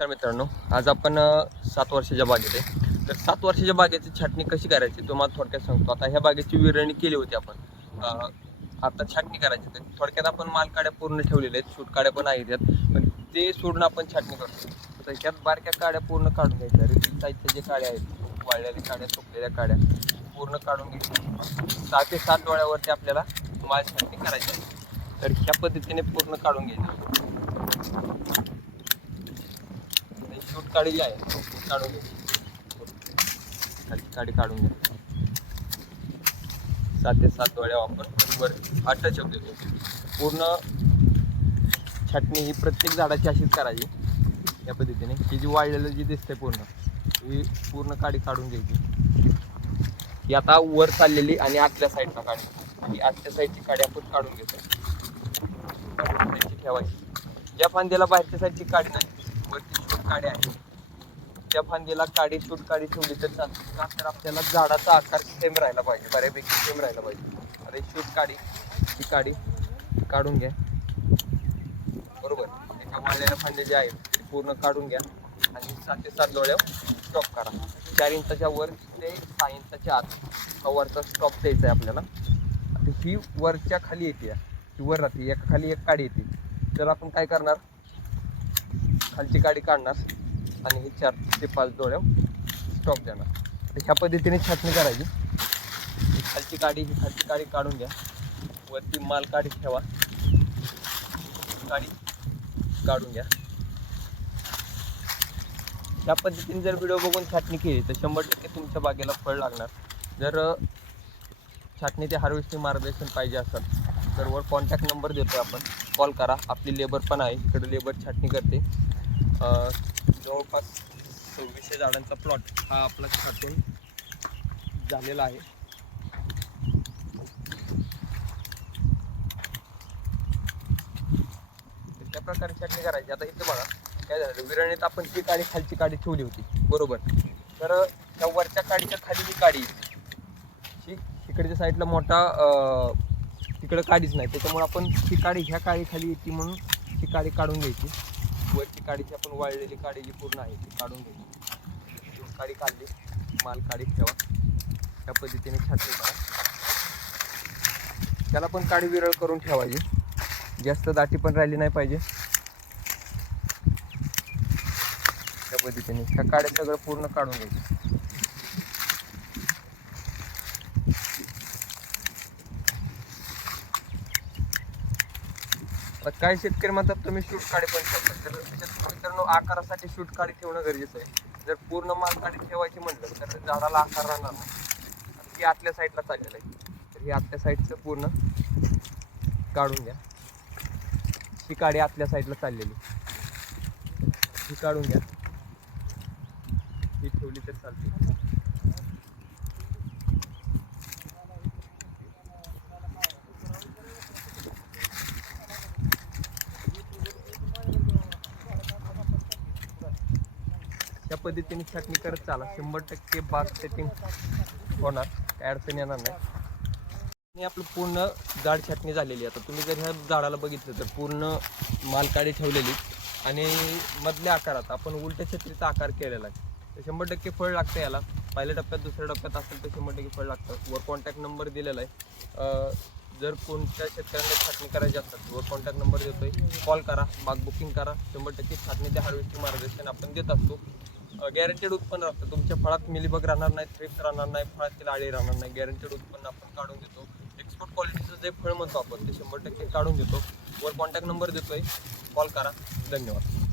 तर मित्रांनो, आज आपण 7 वर्षाच्या बागेत आहे. तर 7 वर्षाच्या बागेची छाटणी कशी करायची तुम्हाला थोडक्यात सांगतो. आता ह्या बागेची विरळणी केली होती आपण. आता छाटणी करायची. तर थोडक्यात आपण मालकाड्या पूर्ण ठेवलेल्या आहेत, सूटकाड्या पण आहेत यात, पण ते सोडून आपण छाटणी करतो. तर ह्यात बारक्या काड्या पूर्ण काढून घ्यायच्या. रिपीट साईजच्या जे काड्या आहेत, वाळलेल्या काड्या, सुकलेल्या काड्या पूर्ण काढून घ्यायच्या. 6 ते 7 डोळ्यावरती आपल्याला माल छाटणी करायची आहे. तर ह्या पद्धतीने पूर्ण काढून घ्यायचं. शूट काढी आहे, काढून घ्यायची. खालची काडी काढून घ्या. 7 ते 7 डोळ्या वापर वर अटच ठेवतो. पूर्ण छाटणी ही प्रत्येक झाडाची अशीच करायची या पद्धतीने. ही जी वाळलेलं जी दिसते पूर्ण ही पूर्ण काडी काढून घ्यायची. ही आता वर चाललेली आणि आतल्या साईडला काढली. आणि आतल्या साईडची काडी आपण काढून घेतो. त्याची ठेवायची. या फांद्याला बाहेरच्या साईडची काडी नाही, वरती शूट काडी आहे. त्या फांदीला काडी शूट काडी ठेवली तर चालते. का तर आपल्याला झाडाचा आकार सेम राहायला पाहिजे, बऱ्यापैकी सेम राहायला पाहिजे. अरे शूट काडी ही काडी काढून घ्या. बरोबर, एका वाळलेल्या फांदे जे आहेत ते पूर्ण काढून घ्या आणि 7 ते 7 डोळ्यावर स्टॉप करा. 4 इंचाच्या वर ते 6 इंचाच्या आत हा वरचा स्टॉप द्यायचा आहे आपल्याला. आता ही वरच्या खाली येते, ही वर राहते, एका खाली एक काडी येते. तर आपण काय करणार, खालची काडी काढणार आणि ही 4 ते 5 डोळ्यावर स्टॉप देणार. तर ह्या पद्धतीने छाटणी करायची. ही खालची काडी काढून घ्या. वरती माल काडी ठेवा, काडी काढून घ्या. ह्या पद्धतीने जर व्हिडिओ बघून छाटणी केली तर 100% तुमच्या बागेला फळ लागणार. जर छाटणी ते हार्वेस्टिंग मार्गदर्शन पाहिजे असेल तर वर कॉन्टॅक्ट नंबर देतो आपण, कॉल करा. आपली लेबर पण आहे, इकडे लेबर छाटणी करते. जवळपास 2600 झाडांचा प्लॉट हा आपला छाटून झालेला आहे. त्या प्रकारे छाटणी करायची. आता इथं बघा काय झालं, विरळणीत आपण ती काडी खालची काडी ठेवली होती, बरोबर. तर त्या वरच्या काडीच्या खाली जी काडी इकडच्या साईडला मोठा तिकडं काडीच नाही, त्याच्यामुळे आपण ही काडी ह्या काडी खाली येते म्हणून ही काडी काढून घ्यायची. वरची काडीची आपण वाळलेली काडी जी पूर्ण आहे ती काढून घ्यायची. काडी काढली, माल काडी ठेवा. त्या पद्धतीने छाटणी करा. त्याला पण काडी विरळ करून ठेवायची, जास्त दाटी पण राहिली नाही पाहिजे. त्या पद्धतीने ह्या काड्या सगळं पूर्ण काढून घ्यायचं. काही शेतकरी म्हणतात तुम्ही शूट काडी पण ठेवता, तर त्याच्यात मित्रांनो आकारासाठी शूट काडी ठेवणं गरजेचं आहे. जर पूर्ण माल काडी ठेवायची म्हटलं तर झाडाला आकार राहणार नाही. ही आतल्या साईडला चाललेलं आहे, तर ही आतल्या साईडचं पूर्ण काढून घ्या. ही काडी आतल्या साईडला चाललेली ही काढून घ्या. ही ठेवली तर चालते. या पद्धतीने छाटणी करत चाला, 100% बाग सेटिंग होणार, काय अडचण येणार नाही. आणि आपलं पूर्ण झाड छाटणी झालेली. आता तुम्ही जर ह्या झाडाला बघितलं तर पूर्ण मालकाडी ठेवलेली आणि मधल्या आकारात आपण उलट्या छत्रीचा आकार केलेला आहे. तर 100% फळ लागतं याला. पहिल्या टप्प्यात दुसऱ्या टप्प्यात असेल तर 100% फळ लागतं. वर कॉन्टॅक्ट नंबर दिलेला आहे. जर कोणत्या शेतकऱ्यांना छाटणी करायची असेल वर कॉन्टॅक्ट नंबर देतोय, कॉल करा, बाग बुकिंग करा. 100% छाटणी ते हार्वेस्टिंग मार्गदर्शन आपण देत असतो. गॅरंटेड उत्पन्न राहतं. तुमच्या फळात मिलीबग राहणार नाही, थ्रिप्स राहणार नाही, फळातील आळी राहणार नाही. गॅरंटेड उत्पन्न आपण काढून देतो. एक्सपोर्ट क्वालिटीचं जे फळ म्हणतो आपण ते 100% काढून देतो. वर कॉन्टॅक्ट नंबर देतोय, कॉल करा. धन्यवाद.